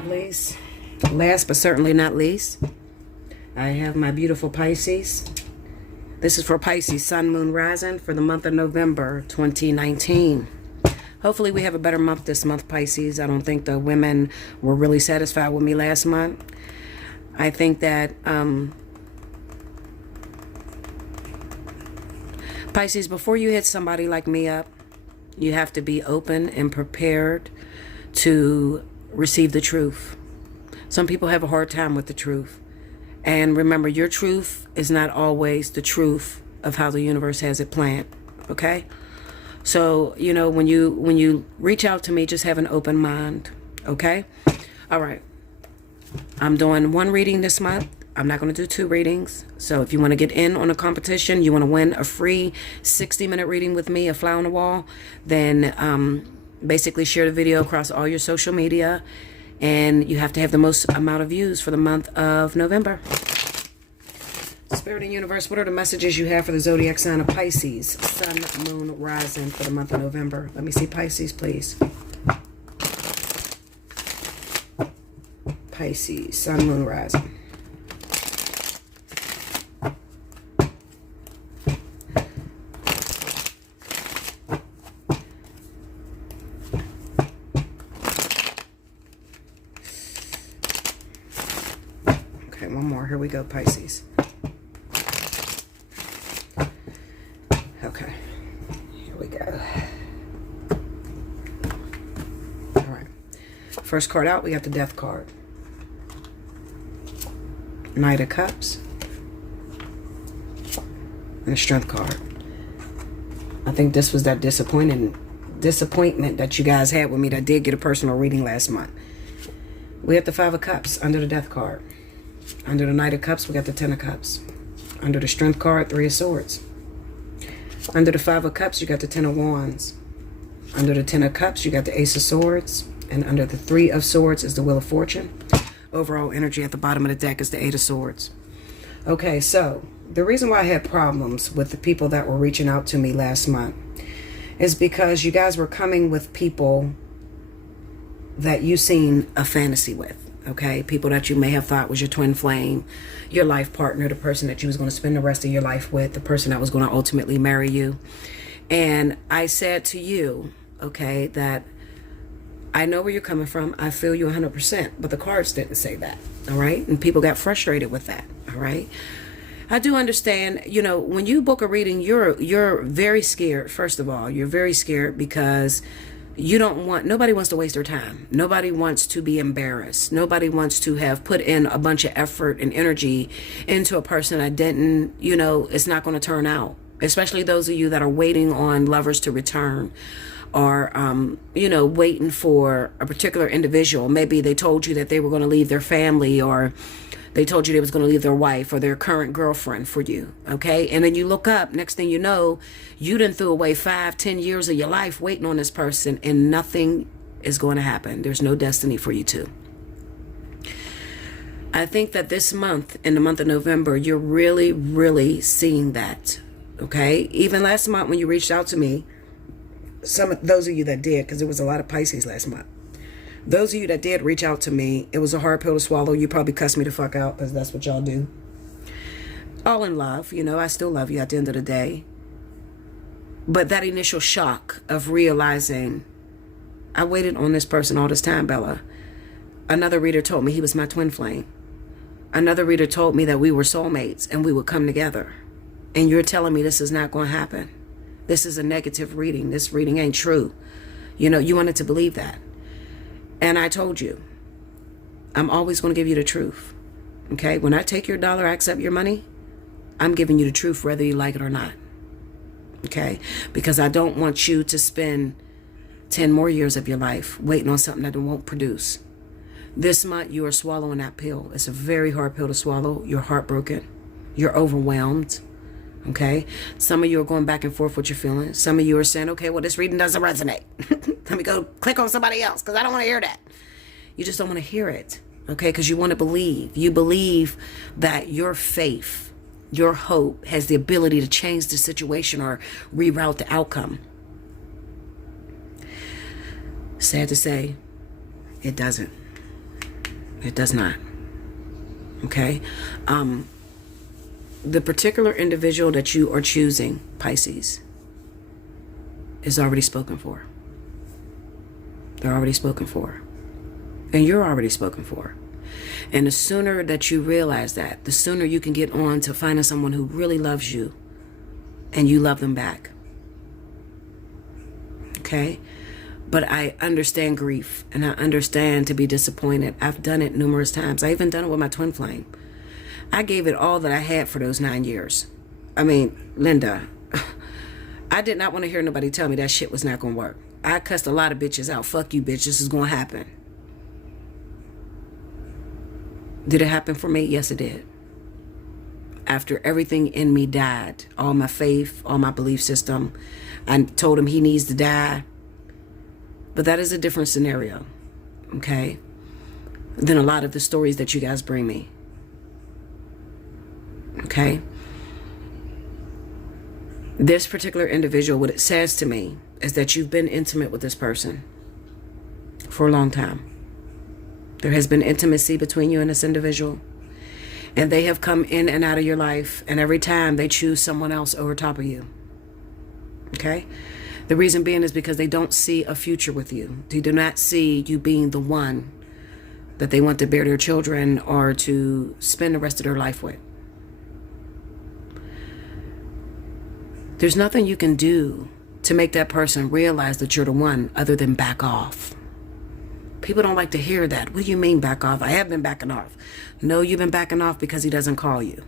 lovelies. Last but certainly not least, I have my beautiful Pisces. This is for Pisces, Sun, Moon, Rising for the month of November 2019. Hopefully we have a better month this month, Pisces. I don't think the women were really satisfied with me last month. I think that Pisces, before you hit somebody like me up, you have to be open and prepared to receive the truth. Some people have a hard time with the truth. And remember, your truth is not always the truth of how the universe has it planned. Okay? So, you know, when you reach out to me, just have an open mind. Okay? All right. I'm doing one reading this month. I'm not going to do 2 readings. So if you want to get in on a competition, you want to win a free 60-minute reading with me, a fly on the wall, then basically share the video across all your social media. And you have to have the most amount of views for the month of November. Spirit and Universe, what are the messages you have for the zodiac sign of Pisces, Sun, Moon, Rising for the month of November? Let me see Pisces, please. Pisces, Sun, Moon, Rising. Okay, one more. Here we go, Pisces. Okay, here we go. All right. First card out, we got the Death card. Knight of Cups. And the Strength card. I think this was that disappointment that you guys had with me that did get a personal reading last month. We have the 5 of Cups under the Death card. Under the Knight of Cups, we got the 10 of Cups. Under the Strength card, 3 of Swords. Under the 5 of Cups, you got the 10 of Wands. Under the 10 of Cups, you got the Ace of Swords. And under the 3 of Swords is the Wheel of Fortune. Overall energy at the bottom of the deck is the 8 of Swords. Okay, so the reason why I had problems with the people that were reaching out to me last month is because you guys were coming with people that you seen a fantasy with. Okay, people that you may have thought was your twin flame, your life partner, the person that you was going to spend the rest of your life with, the person that was going to ultimately marry you. And I said to you, okay, that I know where you're coming from. I feel you 100%, but the cards didn't say that. All right. And people got frustrated with that. All right. I do understand, you know, when you book a reading, you're very scared. First of all, you're very scared because nobody wants to waste their time. Nobody wants to be embarrassed. Nobody wants to have put in a bunch of effort and energy into a person that didn't, you know, it's not going to turn out. Especially those of you that are waiting on lovers to return, or, you know, waiting for a particular individual. Maybe they told you that they were going to leave their family, or they told you they was going to leave their wife or their current girlfriend for you. Okay. And then you look up, next thing you know, you done threw away 5-10 years of your life waiting on this person, and nothing is going to happen. There's no destiny for you two. I think that this month, in the month of November, you're really, really seeing that. Okay. Even last month when you reached out to me, some of those of you that did, because there was a lot of Pisces last month. Those of you that did reach out to me, it was a hard pill to swallow. You probably cussed me the fuck out, because that's what y'all do. All in love, you know, I still love you at the end of the day. But that initial shock of realizing, I waited on this person all this time, Bella. Another reader told me he was my twin flame. Another reader told me that we were soulmates and we would come together. And you're telling me this is not going to happen. This is a negative reading. This reading ain't true. You know, you wanted to believe that. And I told you, I'm always going to give you the truth. Okay? When I take your dollar, I accept your money, I'm giving you the truth whether you like it or not. Okay? Because I don't want you to spend 10 more years of your life waiting on something that it won't produce. This month, you are swallowing that pill. It's a very hard pill to swallow. You're heartbroken. You're overwhelmed. Okay? Some of you are going back and forth with your feelings. Some of you are saying, okay, well, this reading doesn't resonate. Let me go click on somebody else because I don't want to hear that. You just don't want to hear it. Okay? Because you want to believe. You believe that your faith, your hope has the ability to change the situation or reroute the outcome. Sad to say, it doesn't. It does not. Okay? The particular individual that you are choosing, Pisces, is already spoken for. They're already spoken for. And you're already spoken for. And the sooner that you realize that, the sooner you can get on to finding someone who really loves you and you love them back. Okay? But I understand grief and I understand to be disappointed. I've done it numerous times. I even done it with my twin flame. I gave it all that I had for those 9 years. I mean, Linda, I did not want to hear nobody tell me that shit was not going to work. I cussed a lot of bitches out. Fuck you, bitch. This is going to happen. Did it happen for me? Yes, it did. After everything in me died, all my faith, all my belief system, I told him he needs to die. But that is a different scenario, okay, than a lot of the stories that you guys bring me. Okay? This particular individual, what it says to me is that you've been intimate with this person for a long time. There has been intimacy between you and this individual. And they have come in and out of your life. And every time they choose someone else over top of you. Okay? The reason being is because they don't see a future with you. They do not see you being the one that they want to bear their children or to spend the rest of their life with. There's nothing you can do to make that person realize that you're the one other than back off. People don't like to hear that. What do you mean back off? I have been backing off. No, you've been backing off because he doesn't call you.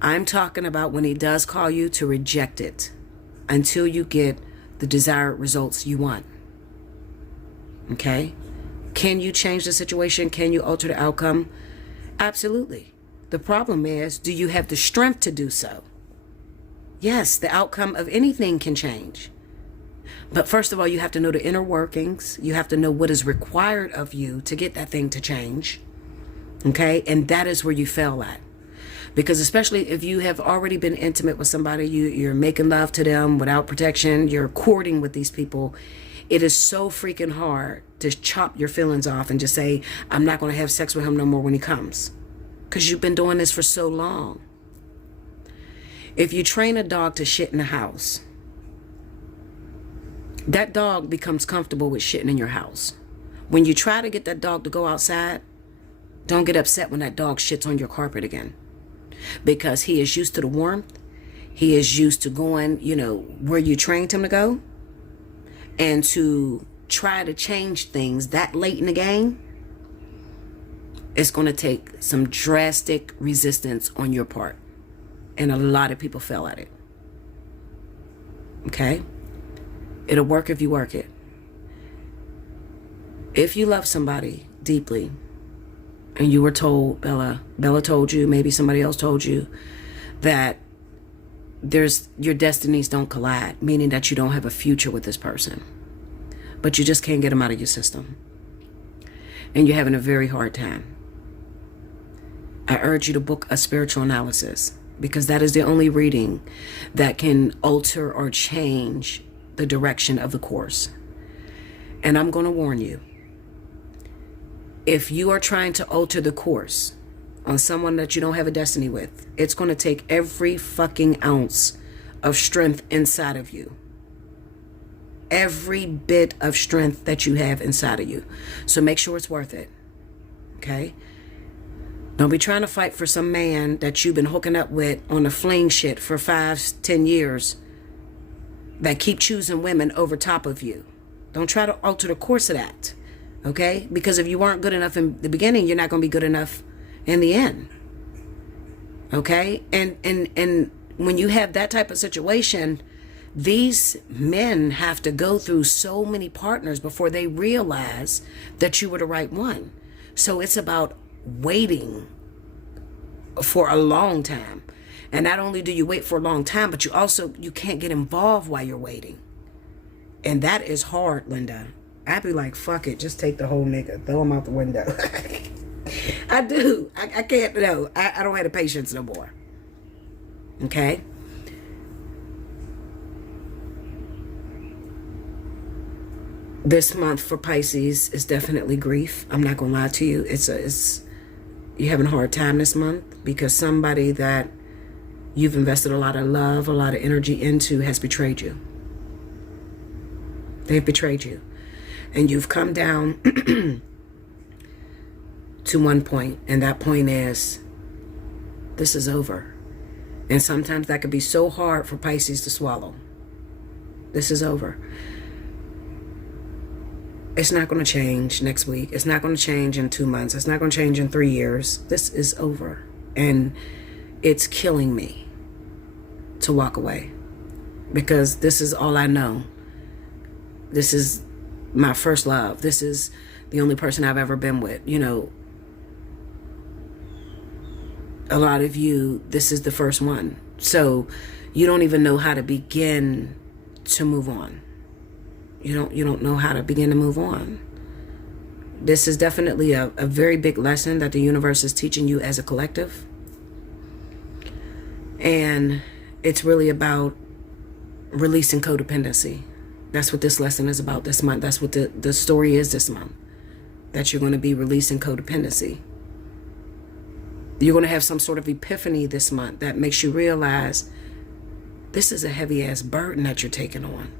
I'm talking about when he does call you, to reject it until you get the desired results you want. Okay? Can you change the situation? Can you alter the outcome? Absolutely. The problem is, do you have the strength to do so? Yes, the outcome of anything can change. But first of all, you have to know the inner workings. You have to know what is required of you to get that thing to change. Okay? And that is where you fail at. Because especially if you have already been intimate with somebody, you're making love to them without protection, you're courting with these people, it is so freaking hard to chop your feelings off and just say, I'm not going to have sex with him no more when he comes. Because you've been doing this for so long. If you train a dog to shit in the house, that dog becomes comfortable with shitting in your house. When you try to get that dog to go outside, don't get upset when that dog shits on your carpet again. Because he is used to the warmth. He is used to going, where you trained him to go. And to try to change things that late in the game, it's going to take some drastic resistance on your part. And a lot of people fail at it. Okay? It'll work if you work it. If you love somebody deeply, and you were told, Bella told you, maybe somebody else told you, that your destinies don't collide, meaning that you don't have a future with this person. But you just can't get them out of your system. And you're having a very hard time. I urge you to book a spiritual analysis, because that is the only reading that can alter or change the direction of the course. And I'm going to warn you, if you are trying to alter the course on someone that you don't have a destiny with, it's going to take every fucking ounce of strength inside of you. Every bit of strength that you have inside of you. So make sure it's worth it. Okay? Don't be trying to fight for some man that you've been hooking up with on the fling shit for 5-10 years that keep choosing women over top of you. Don't try to alter the course of that. Okay? Because if you weren't good enough in the beginning, you're not going to be good enough in the end. Okay? And when you have that type of situation, these men have to go through so many partners before they realize that you were the right one. So it's about waiting for a long time. And not only do you wait for a long time, but you can't get involved while you're waiting. And that is hard, Linda. I'd be like, fuck it, just take the whole nigga, throw him out the window. I do. I can't, no. I don't have the patience no more. Okay? This month for Pisces is definitely grief. I'm not gonna lie to you. You're having a hard time this month because somebody that you've invested a lot of love, a lot of energy into has betrayed you. They've betrayed you. And you've come down to one point, and that point is, this is over. And sometimes that could be so hard for Pisces to swallow. This is over. It's not going to change next week. It's not going to change in 2 months. It's not going to change in 3 years. This is over. And it's killing me to walk away because this is all I know. This is my first love. This is the only person I've ever been with. You know, a lot of you, this is the first one. So you don't even know how to begin to move on. You don't know how to begin to move on. This is definitely a very big lesson that the universe is teaching you as a collective. And it's really about releasing codependency. That's what this lesson is about this month. That's what the story is this month. That you're going to be releasing codependency. You're going to have some sort of epiphany this month that makes you realize this is a heavy-ass burden that you're taking on.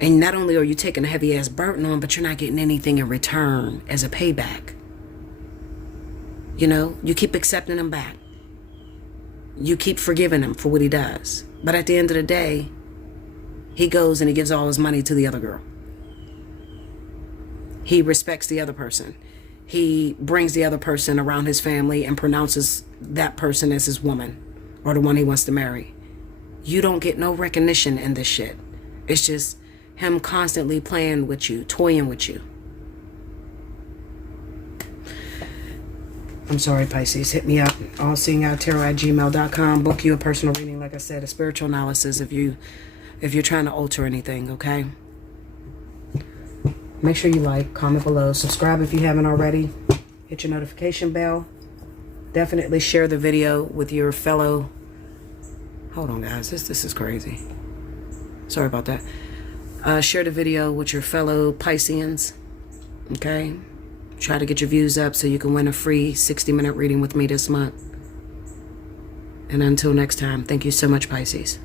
And not only are you taking a heavy-ass burden on, but you're not getting anything in return as a payback. You know, you keep accepting him back. You keep forgiving him for what he does. But at the end of the day, he goes and he gives all his money to the other girl. He respects the other person. He brings the other person around his family and pronounces that person as his woman or the one he wants to marry. You don't get no recognition in this shit. It's just him constantly playing with you, toying with you. I'm sorry, Pisces. Hit me up. Allseeingeyetarot@gmail.com. Book you a personal reading. Like I said, a spiritual analysis if you're trying to alter anything, okay? Make sure you like, comment below, subscribe if you haven't already. Hit your notification bell. Definitely share the video with your fellow... Hold on, guys. This is crazy. Sorry about that. Share the video with your fellow Pisceans. Okay? Try to get your views up so you can win a free 60-minute reading with me this month. And until next time, thank you so much, Pisces.